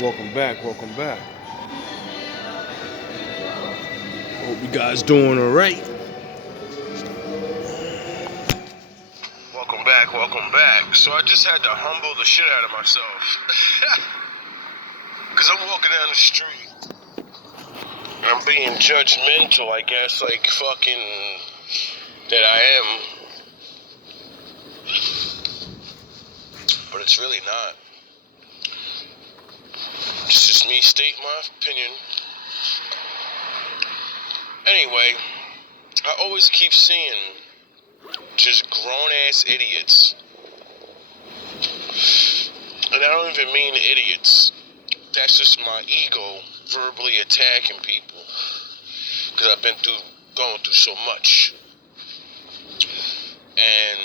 Welcome back, welcome back. Hope you guys doing alright. Welcome back, welcome back. So I just had to humble the shit out of myself. Cause I'm walking down the street. I'm being judgmental, I guess, like fucking that I am. But it's really not. It's just me stating my opinion. Anyway, I always keep seeing just grown-ass idiots. And I don't even mean idiots. That's just my ego verbally attacking people. Because I've been going through so much. And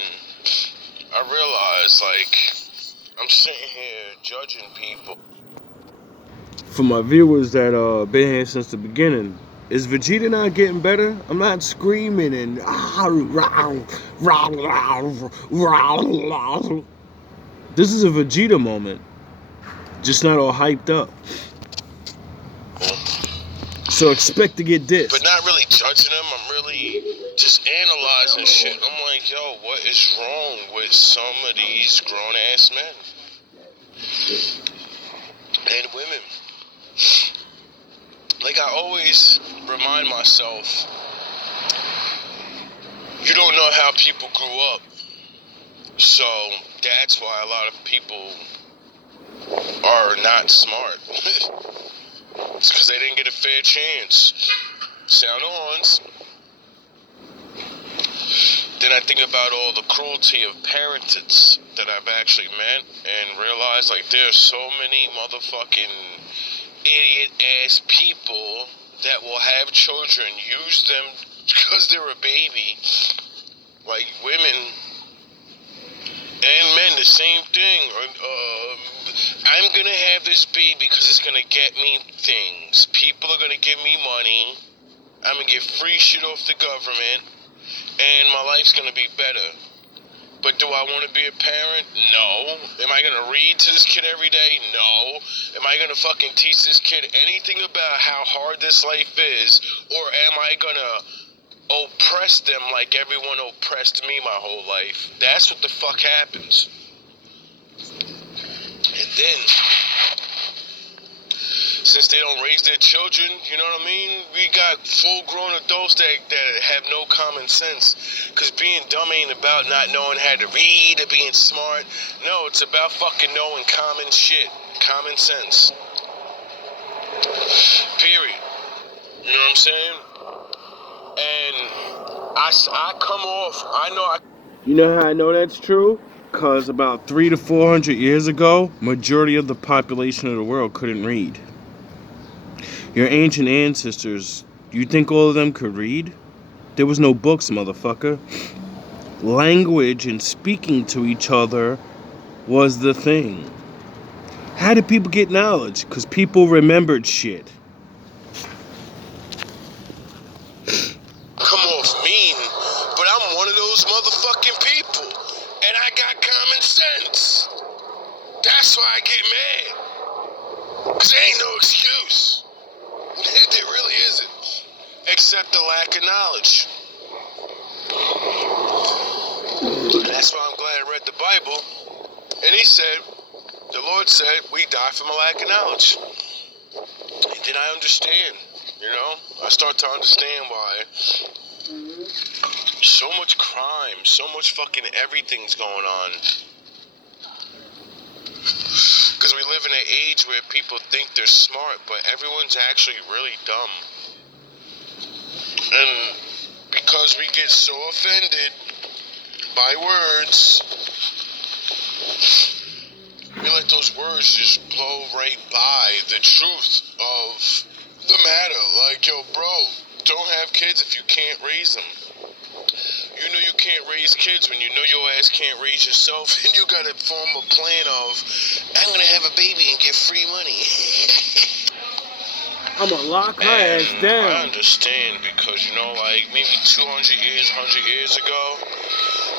I realize, like, I'm sitting here judging people. For my viewers that been here since the beginning, is Vegeta not getting better? I'm not screaming and this is a Vegeta moment, just not all hyped up. So expect to get dissed. But not really judging them. I'm really just analyzing shit. I'm like, yo, what is wrong with some of these grown ass men and women? Like I always remind myself, you don't know how people grew up. So that's why a lot of people are not smart. It's because they didn't get a fair chance. Sound the horns. Then I think about all the cruelty of parents that I've actually met and realize like there's so many motherfucking idiot-ass people that will have children, use them because they're a baby. Like women and men, the same thing. I'm gonna have this baby because it's gonna get me things. People are gonna give me money. I'm gonna get free shit off the government, and my life's gonna be better. But do I want to be a parent? No. Am I gonna read to this kid every day? No. Am I gonna fucking teach this kid anything about how hard this life is, or am I gonna oppress them like everyone oppressed me my whole life? That's what the fuck happens. And then, since they don't raise their children, you know what I mean? We got full-grown adults that have no common sense. Because being dumb ain't about not knowing how to read or being smart. No, it's about fucking knowing common shit. Common sense. Period. You know what I'm saying? And I come off, You know how I know that's true? Because about 300 to 400 years ago, majority of the population of the world couldn't read. Your ancient ancestors, you think all of them could read? There was no books, motherfucker. Language and speaking to each other was the thing. How did people get knowledge? Because people remembered shit. Come off mean, but I'm one of those motherfucking people. And I got common sense. That's why I get mad. Because there ain't no excuse. There really isn't. Except the lack of knowledge. That's why I'm glad I read the Bible. And he said, the Lord said, we die from a lack of knowledge. And then I understand, you know? I start to understand why so much crime, so much fucking everything's going on. Because we live in an age where people think they're smart, but everyone's actually really dumb. And because we get so offended by words, we let those words just blow right by the truth of the matter. Like, yo, bro, don't have kids if you can't raise them. You know you can't raise kids when you know your ass can't raise yourself, and you gotta form a plan of, I'm gonna have a baby and get free money. I'm gonna lock her ass down. I understand because, you know, like maybe 200 years, 100 years ago,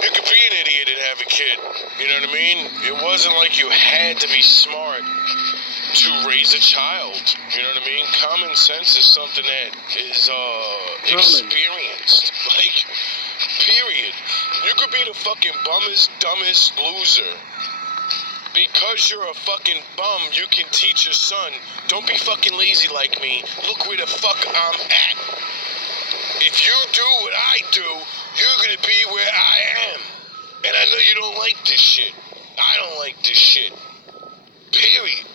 you could be an idiot and have a kid. You know what I mean? It wasn't like you had to be smart to raise a child. You know what I mean? Common sense is something that is experienced. Like, period. You could be the fucking bummest, dumbest loser. Because you're a fucking bum, you can teach your son, don't be fucking lazy like me. Look where the fuck I'm at. If you do what I do, you're gonna be where I am. And I know you don't like this shit. I don't like this shit. Period.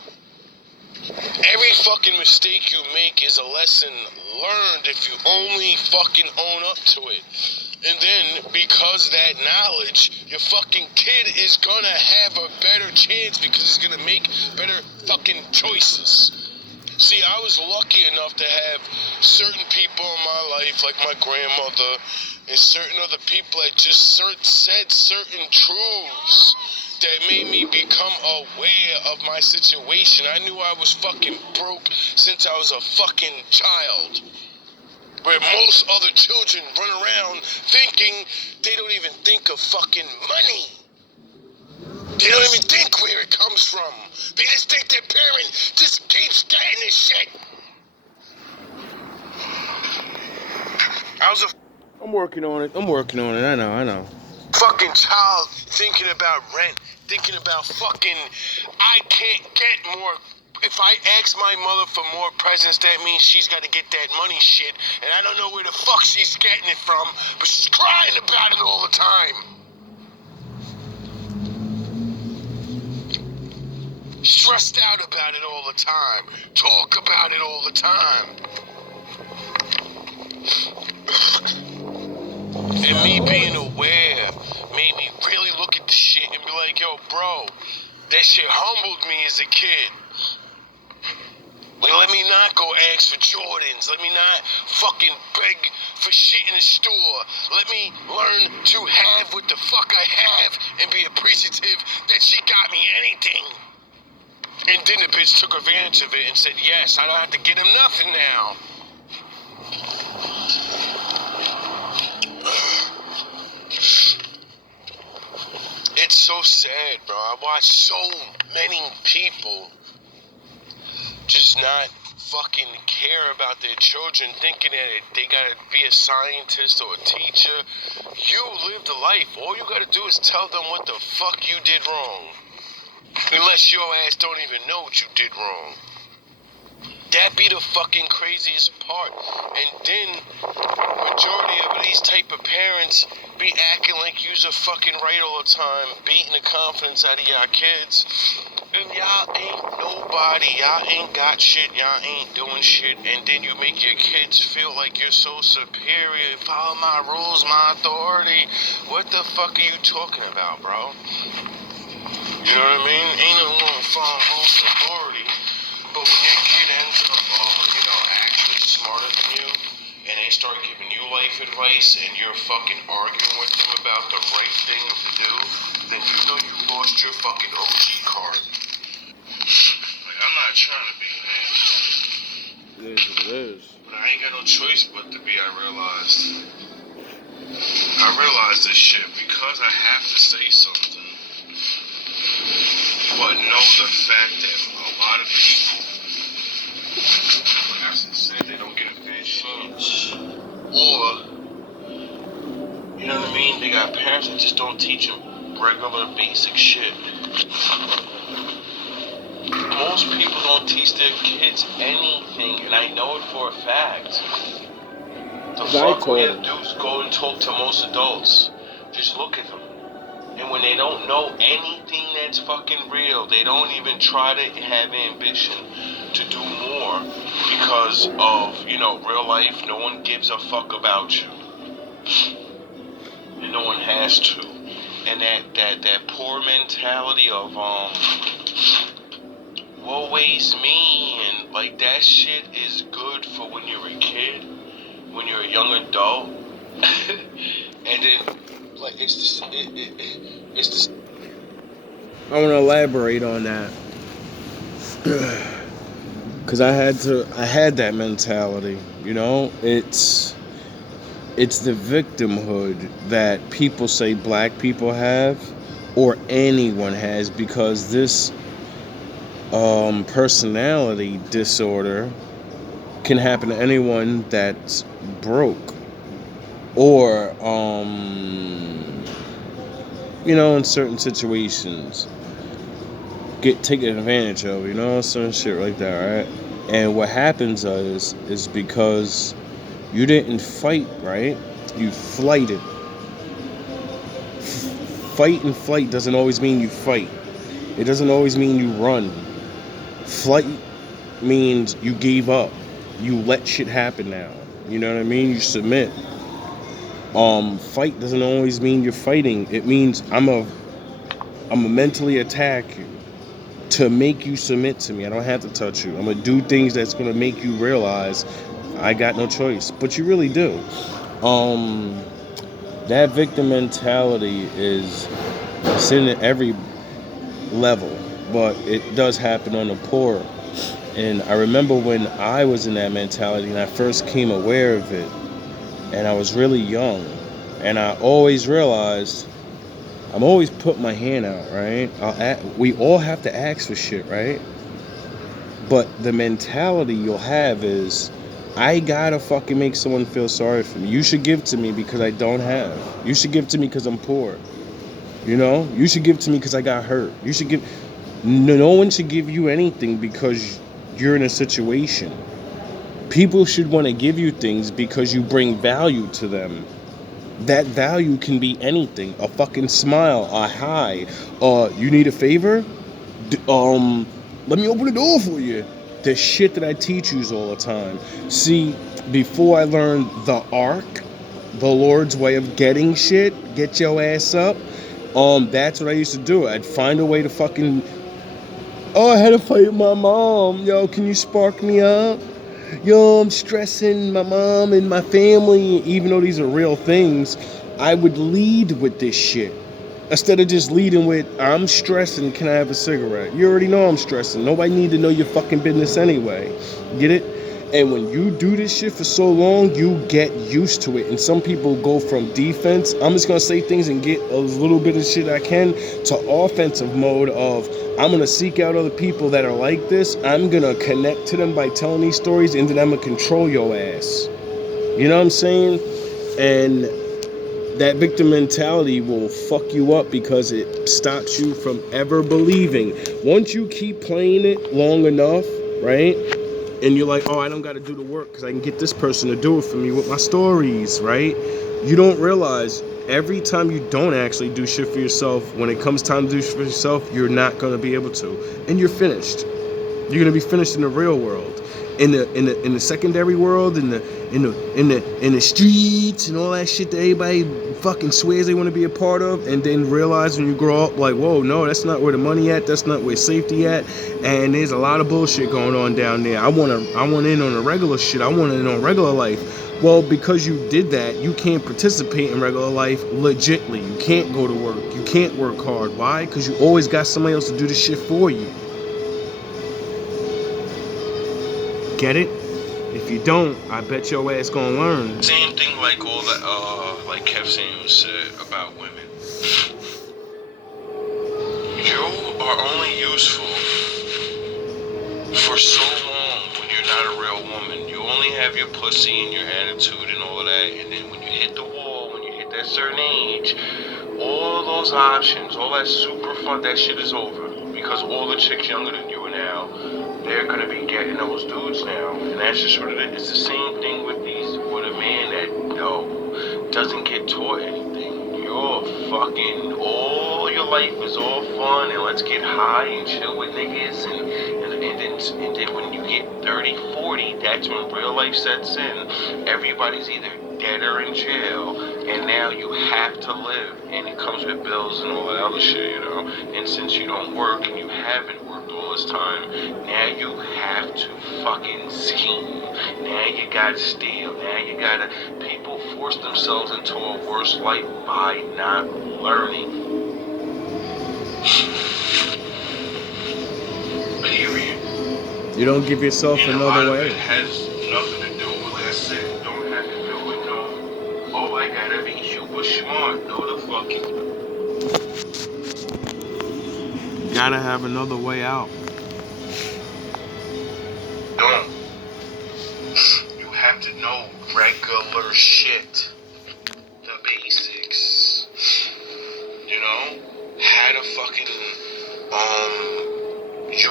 Every fucking mistake you make is a lesson learned if you only fucking own up to it. And then, because of that knowledge, your fucking kid is gonna have a better chance because he's gonna make better fucking choices. See, I was lucky enough to have certain people in my life, like my grandmother, and certain other people that just said certain truths that made me become aware of my situation. I knew I was fucking broke since I was a fucking child. Where most other children run around thinking they don't even think of fucking money. They don't even think where it comes from. They just think their parent just keeps getting this shit. I'm working on it. I know. Fucking child thinking about rent, thinking about fucking, I can't get more. If I ask my mother for more presents, that means she's got to get that money shit, and I don't know where the fuck she's getting it from, but she's crying about it all the time. Stressed out about it all the time. Talk about it all the time. And me being aware made me really look at the shit and be like, yo, bro, that shit humbled me as a kid. Like, let me not go ask for Jordans. Let me not fucking beg for shit in the store. Let me learn to have what the fuck I have and be appreciative that she got me anything. And then the bitch took advantage of it and said, yes, I don't have to get him nothing now. It's so sad, bro. I watch so many people just not fucking care about their children, thinking that they gotta be a scientist or a teacher. You lived a life. All you gotta do is tell them what the fuck you did wrong. Unless your ass don't even know what you did wrong. That be the fucking craziest part. And then, majority of these type of parents be acting like you's a fucking right all the time, beating the confidence out of y'all kids. And y'all ain't nobody, y'all ain't got shit, y'all ain't doing shit, and then you make your kids feel like you're so superior, follow my rules, my authority. What the fuck are you talking about, bro? You know what I mean? Ain't no one following rules and authority, but when your kid ends up, actually smarter than you, and they start giving you life advice, and you're fucking arguing with them about the right thing to do, then you know you lost your fucking OG card. Like, I'm not trying to be an asshole. It is what it is. But I ain't got no choice but to be, I realized this shit because I have to say something. But know the fact that a lot of people, like I said, they don't get a fair chance. Or, you know what I mean? They got parents that just don't teach them regular basic shit. Most people don't teach their kids anything, and I know it for a fact. The fuck we have to do is go and talk to most adults. Just look at them. And when they don't know anything that's fucking real, they don't even try to have ambition to do more because of, real life. No one gives a fuck about you. And no one has to. And that poor mentality of, woe is me, and like that shit is good for when you're a kid, when you're a young adult. And then, like, it's the I want to elaborate on that. Because I had that mentality, it's the victimhood that people say black people have, or anyone has, because personality disorder can happen to anyone that's broke or in certain situations get taken advantage of, certain shit like that, right? And what happens is because you didn't fight, right? You flighted. Fight and flight doesn't always mean you fight. It doesn't always mean you run. Flight means you gave up. You let shit happen now. You know what I mean? You submit. Fight doesn't always mean you're fighting. It means I'm a mentally attack you to make you submit to me. I don't have to touch you. I'm gonna do things that's gonna make you realize I got no choice. But you really do. That victim mentality is in at every level, but it does happen on the poor. And I remember when I was in that mentality and I first came aware of it, and I was really young, and I always realized I'm always putting my hand out, right? We all have to ask for shit, right? But the mentality you'll have is, I gotta fucking make someone feel sorry for me. You should give to me because I don't have. You should give to me because I'm poor. You should give to me because I got hurt. You should give. No one should give you anything because you're in a situation. People should want to give you things because you bring value to them. That value can be anything. A fucking smile, a hi. You need a favor? Let me open the door for you. The shit that I teach you all the time. See, before I learned the arc, the Lord's way of getting shit, get your ass up, that's what I used to do. I'd find a way to fucking, I had to fight with my mom. Yo, can you spark me up? Yo, I'm stressing my mom and my family. Even though these are real things, I would lead with this shit. Instead of just leading with, I'm stressing, can I have a cigarette? You already know I'm stressing. Nobody need to know your fucking business anyway. Get it? And when you do this shit for so long, you get used to it. And some people go from defense, I'm just going to say things and get a little bit of shit I can, to offensive mode of, I'm going to seek out other people that are like this. I'm going to connect to them by telling these stories, and then I'm going to control your ass. You know what I'm saying? And that victim mentality will fuck you up because it stops you from ever believing. Once you keep playing it long enough, right? And you're like, I don't got to do the work because I can get this person to do it for me with my stories, right? You don't realize every time you don't actually do shit for yourself, when it comes time to do shit for yourself, you're not going to be able to. And you're finished. You're going to be finished in the real world. In the secondary world, in the streets and all that shit that everybody fucking swears they want to be a part of, and then realize when you grow up, like, whoa, no, that's not where the money at, that's not where safety at, and there's a lot of bullshit going on down there. I want in on the regular shit. I want in on regular life. Well, because you did that, you can't participate in regular life legitly. You can't go to work. You can't work hard. Why? Because you always got somebody else to do the shit for you. Get it? If you don't, I bet your ass gonna learn. Same thing like all that, like Kev Samuels said about women. You are only useful for so long when you're not a real woman. You only have your pussy and your attitude and all of that, and then when you hit the wall, when you hit that certain age, all those options, all that super fun, that shit is over. Because all the chicks younger than you are now, they're gonna be getting those dudes now, and that's just what it is. It's the same thing with a man that doesn't get taught anything. You're fucking, all your life is all fun and let's get high and chill with niggas, and then when you get 30, 40, that's when real life sets in. Everybody's either dead or in jail, and now you have to live, and it comes with bills and all that other shit, and since you don't work and you haven't worked all this time, now you have to fucking scheme. Now you gotta steal. Now you gotta, people force themselves into a worse life by not learning. Period. You don't give yourself another way. It has nothing to do with that shit. Don't have to do with I gotta be super smart. No, the fucking. You gotta have another way out.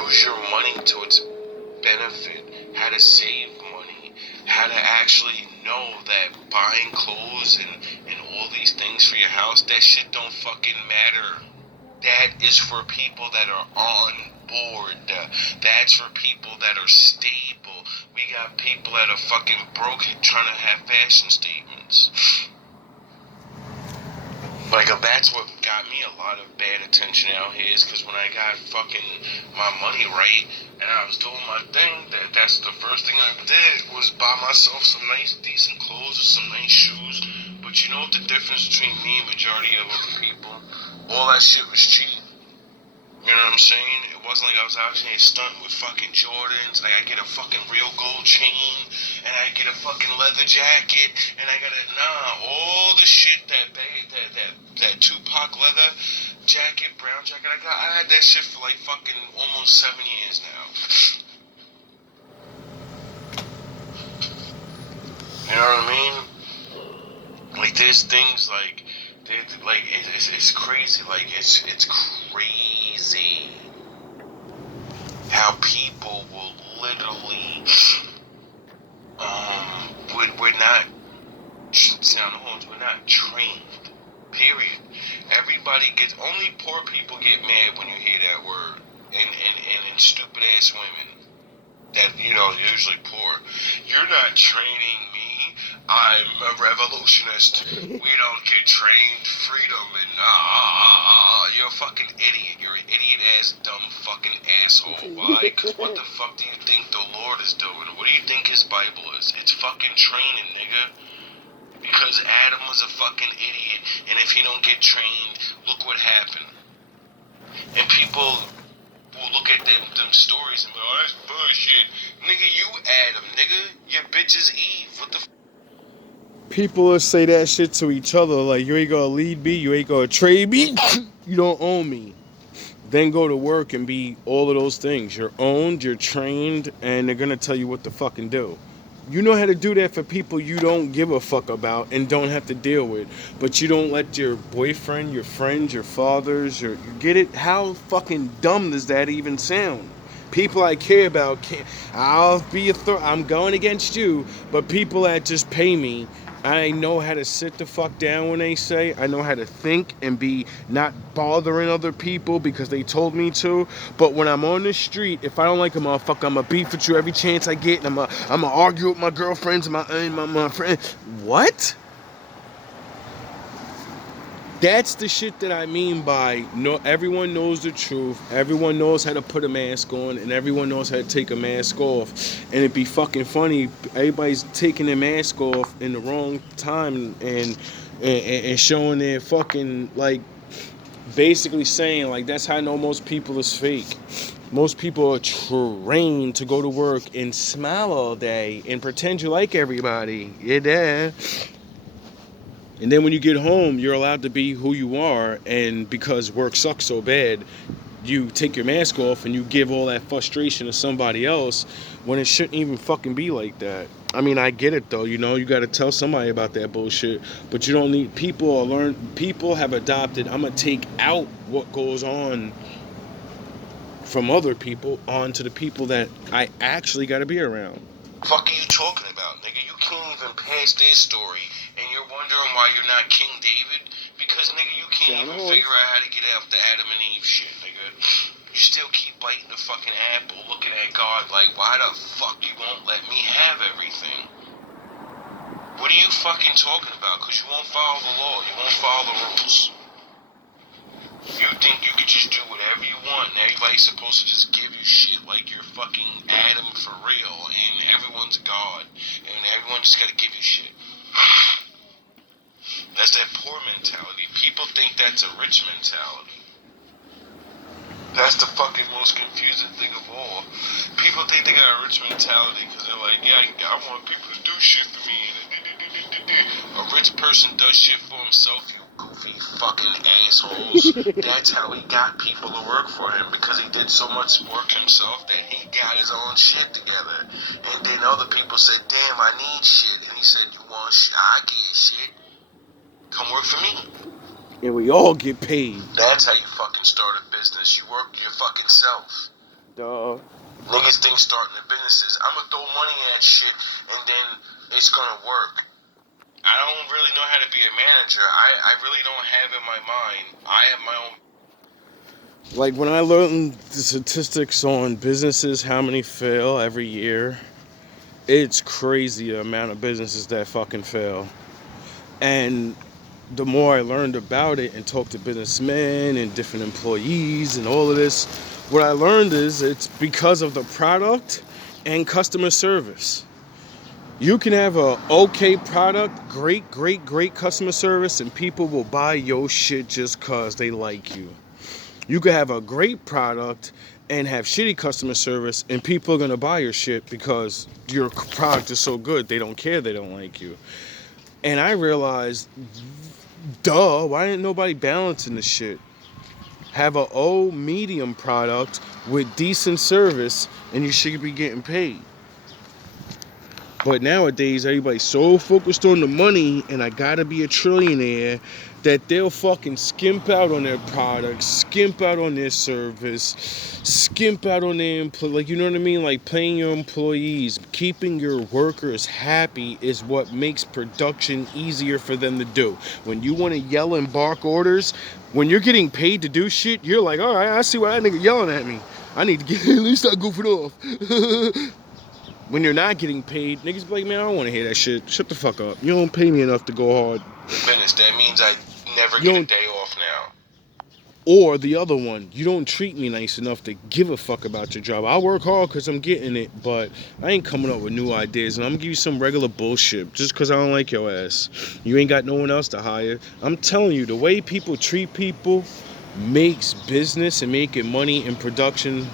use your money to its benefit, how to save money, how to actually know that buying clothes and all these things for your house, that shit don't fucking matter. That is for people that are on board. That's for people that are stable. We got people that are fucking broke trying to have fashion statements. Like, that's what got me a lot of bad attention out here, is because when I got fucking my money right and I was doing my thing, that's the first thing I did was buy myself some nice, decent clothes or some nice shoes. But you know what the difference between me and majority of other people? All that shit was cheap. You know what I'm saying? It wasn't like I was out here stunting with fucking Jordans. Like, I get a fucking real gold chain, and I get a fucking leather jacket, and I got all the shit that Tupac leather jacket, brown jacket I had that shit for like fucking almost 7 years now. You know what I mean? Like, there's things like it's crazy. Like, it's crazy how people will literally we're not sound horns. We're not trained. Period. Everybody gets, only poor people get mad when you hear that word, and stupid ass women that, you know, usually poor. You're not training me. I'm a revolutionist. We don't get trained. Freedom and you're a fucking idiot. You're an idiot ass dumb fucking asshole. Why? Because what the fuck do you think the Lord is doing? What do you think his Bible is? It's fucking training, nigga. Because Adam was a fucking idiot, and if he don't get trained, look what happened. And people will look at them stories and be like, oh, that's bullshit. Nigga, you Adam, nigga. Your bitch is Eve. What the f? People will say that shit to each other, like, you ain't gonna lead me, you ain't gonna trade me, you don't own me. Then go to work and be all of those things. You're owned, you're trained, and they're gonna tell you what to fucking do. You know how to do that for people you don't give a fuck about and don't have to deal with. But you don't let your boyfriend, your friends, your fathers, you get it? How fucking dumb does that even sound? People I care about can't. I'm going against you, but people that just pay me, I know how to sit the fuck down when they say. I know how to think and be not bothering other people because they told me to. But when I'm on the street, if I don't like a motherfucker, I'm going to beef with you every chance I get. And I'm going to argue with my girlfriends and my friends. What? That's the shit that I mean by no. Everyone knows the truth. Everyone knows how to put a mask on, and everyone knows how to take a mask off. And it'd be fucking funny. Everybody's taking their mask off in the wrong time and showing their fucking, like, basically saying, like, that's how I know most people is fake. Most people are trained to go to work and smile all day and pretend you like everybody. You're there. And then when you get home, you're allowed to be who you are, and because work sucks so bad, you take your mask off and you give all that frustration to somebody else when it shouldn't even fucking be like that. I mean, I get it though, you know, you gotta tell somebody about that bullshit, but you don't need, people have adopted, I'm gonna take out what goes on from other people onto the people that I actually gotta be around. Fuck are you talking about, nigga? You can't even pass their story, and you're wondering why you're not King David? Because, nigga, you can't even figure out how to get out the Adam and Eve shit, nigga. You still keep biting the fucking apple, looking at God like, why the fuck you won't let me have everything? What are you fucking talking about? Because you won't follow the law. You won't follow the rules. You think you could just do whatever you want, and everybody's supposed to just give you shit like you're fucking Adam for real, and everyone's God, and everyone just gotta give you shit. That's that poor mentality. People think that's a rich mentality. That's the fucking most confusing thing of all. People think they got a rich mentality because they're like, yeah, I want people to do shit for me. A rich person does shit for himself, you goofy fucking assholes. That's how he got people to work for him, because he did so much work himself that he got his own shit together. And then other people said, damn, I need shit. And he said, you want shit? I get shit. Come work for me. And we all get paid. That's how you fucking start a business. You work your fucking self. Duh. Niggas think starting their businesses, I'm gonna throw money in that shit and then it's gonna work. I don't really know how to be a manager. I really don't have in my mind. I have my own. Like when I learned the statistics on businesses, how many fail every year, it's crazy the amount of businesses that fucking fail. And the more I learned about it and talked to businessmen and different employees and all of this, what I learned is it's because of the product and customer service. You can have a okay product, great customer service, and people will buy your shit just cause they like you. You could have a great product and have shitty customer service, and people are gonna buy your shit because your product is so good they don't care, they don't like you. And I realized, duh, why ain't nobody balancing this shit? Have a old medium product with decent service, and you should be getting paid. But nowadays, everybody's so focused on the money, and I gotta be a trillionaire, that they'll fucking skimp out on their products, skimp out on their service, skimp out on their like, you know what I mean? Like paying your employees, keeping your workers happy is what makes production easier for them to do. When you want to yell and bark orders, when you're getting paid to do shit, you're like, all right, I see why that nigga yelling at me. I need to get at least I goofing off. When you're not getting paid, niggas be like, man, I don't want to hear that shit. Shut the fuck up. You don't pay me enough to go hard. Business, that means I never get a day off now. Or the other one, you don't treat me nice enough to give a fuck about your job. I work hard because I'm getting it, but I ain't coming up with new ideas. And I'm going to give you some regular bullshit just because I don't like your ass. You ain't got no one else to hire. I'm telling you, the way people treat people makes business and making money in production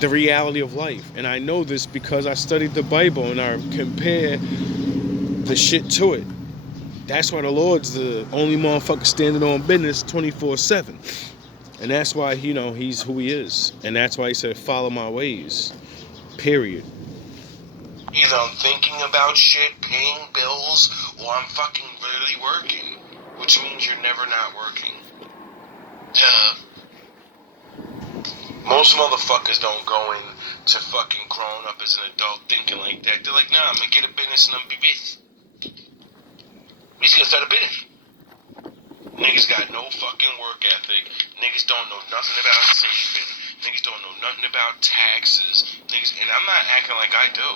the reality of life. And I know this because I studied the Bible and I compare the shit to it. That's why the Lord's the only motherfucker standing on business 24/7. And that's why, you know, he's who he is. And that's why he said, follow my ways. Period. Either I'm thinking about shit, paying bills, or I'm fucking really working. Which means you're never not working. Most motherfuckers don't go into fucking growing up as an adult thinking like that. They're like, nah, I'm gonna get a business and I'm gonna be rich. We just gonna start a business. Niggas got no fucking work ethic. Niggas don't know nothing about saving. Niggas don't know nothing about taxes. Niggas, and I'm not acting like I do.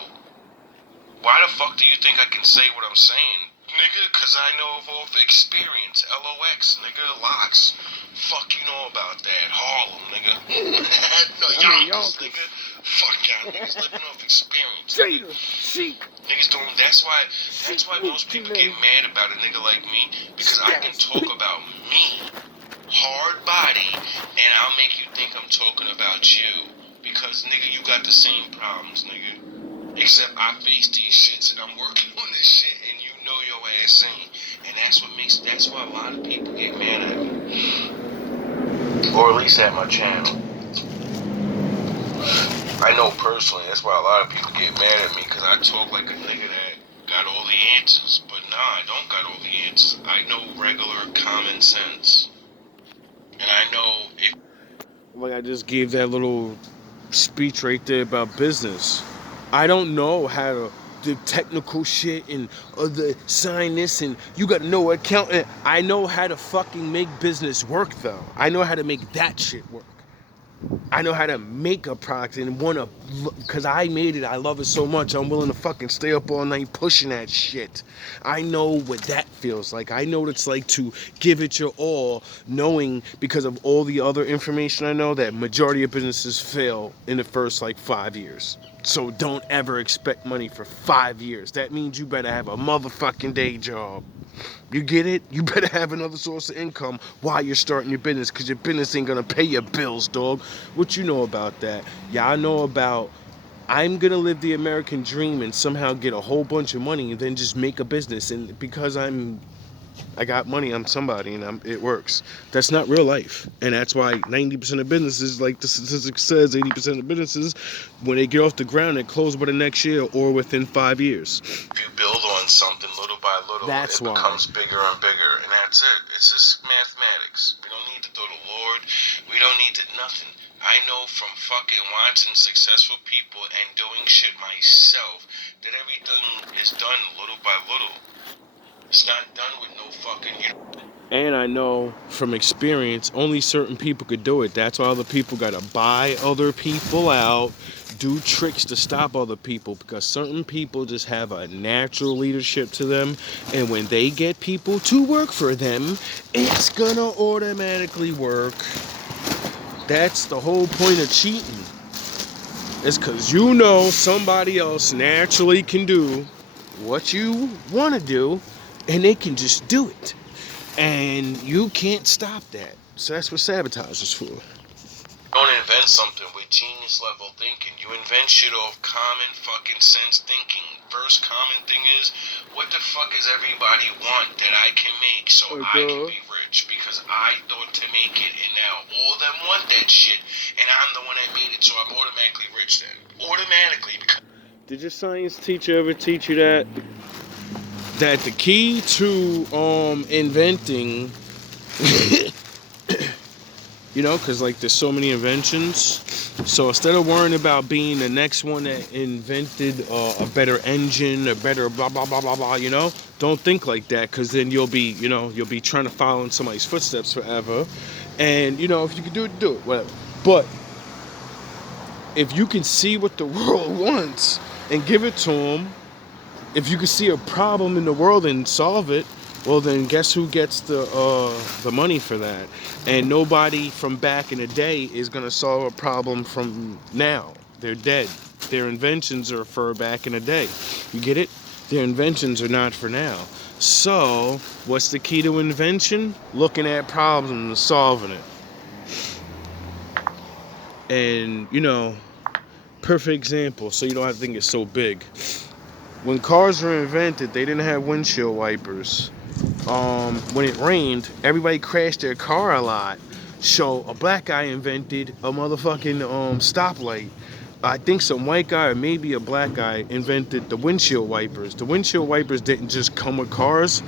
Why the fuck do you think I can say what I'm saying? Nigga, cause I know of all the experience. LOX, nigga, locks. Fuck you know about that. Harlem, nigga. No, Yonkers, nigga. Fuck y'all niggas living off experience. Jada, Sheik. Niggas don't, that's why most people get mad about a nigga like me, because I can talk about me, hard body, and I'll make you think I'm talking about you, because nigga, you got the same problems, nigga, except I face these shits and I'm working on this shit, and you know your ass ain't, and that's why a lot of people get mad at me, or at least at my channel. I know personally, that's why a lot of people get mad at me, because I talk like a nigga that got all the answers. But nah, I don't got all the answers. I know regular common sense. And I know if... Like I just gave that little speech right there about business. I don't know how to the technical shit and the sign this and you got to know accountant. I know how to fucking make business work though. I know how to make that shit work. I know how to make a product and wanna, cause I made it, I love it so much, I'm willing to fucking stay up all night pushing that shit. I know what that feels like. I know what it's like to give it your all, knowing because of all the other information I know that majority of businesses fail in the first like 5 years. So don't ever expect money for 5 years. That means you better have a motherfucking day job. You get it? You better have another source of income while you're starting your business, because your business ain't gonna pay your bills, dog. What you know about that? Yeah, I know about I'm gonna live the American dream and somehow get a whole bunch of money and then just make a business. And because I got money, I'm somebody, and it works. That's not real life. And that's why 90% of businesses, like the statistic says, 80% of businesses, when they get off the ground, they close by the next year or within 5 years. If you build on something little by little, it becomes bigger and bigger. And that's it. It's just mathematics. We don't need to go to Lord. We don't need to nothing. I know from fucking watching successful people and doing shit myself that everything is done little by little. It's not done with no fucking. And I know from experience, only certain people could do it. That's why other people gotta buy other people out, do tricks to stop other people, because certain people just have a natural leadership to them. And when they get people to work for them, it's gonna automatically work. That's the whole point of cheating. It's because you know somebody else naturally can do what you want to do, and they can just do it. And you can't stop that. So that's what sabotage is for. Don't invent something with genius level thinking. You invent shit off common fucking sense thinking. First common thing is, what the fuck does everybody want that I can make so I can be rich? Because I thought to make it, and now all of them want that shit, and I'm the one that made it, so I'm automatically rich then. Automatically. Because did your science teacher ever teach you that? That the key to inventing you know, because like there's so many inventions. So instead of worrying about being the next one that invented a better engine, a better blah blah blah blah blah, you know, don't think like that, because then you'll be trying to follow in somebody's footsteps forever. And you know, if you can do it, do it, whatever. But if you can see what the world wants and give it to them, if you can see a problem in the world and solve it, well then guess who gets the money for that? And nobody from back in the day is gonna solve a problem from now. They're dead. Their inventions are for back in the day. You get it? Their inventions are not for now. So what's the key to invention? Looking at problems and solving it. And you know, perfect example, so you don't have to think it's so big. When cars were invented, they didn't have windshield wipers. When it rained, everybody crashed their car a lot. So a black guy invented a motherfucking stoplight. I think some white guy or maybe a black guy invented the windshield wipers. The windshield wipers didn't just come with cars.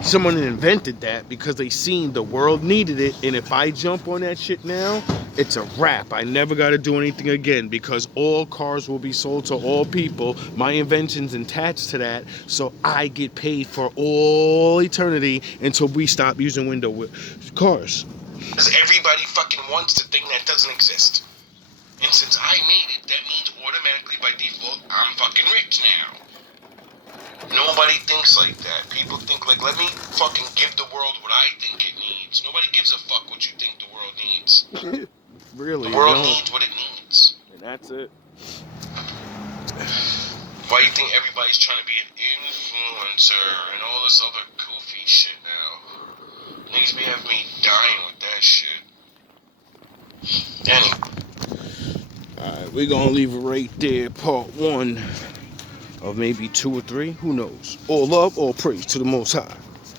Someone invented that because they seen the world needed it, and if I jump on that shit now, it's a wrap. I never got to do anything again, because all cars will be sold to all people. My invention's attached to that, so I get paid for all eternity until we stop using window cars. Because everybody fucking wants the thing that doesn't exist. And since I made it, that means automatically by default, I'm fucking rich now. Nobody thinks like that. People think like, let me fucking give the world what I think it needs. Nobody gives a fuck what you think the world needs. Really? The world needs what it needs. And that's it. Why do you think everybody's trying to be an influencer and all this other goofy shit now? Niggas be having me dying with that shit. Anyway. Alright, we're gonna leave it right there, part 1 of maybe 2 or 3, who knows. All love, all praise to the Most High.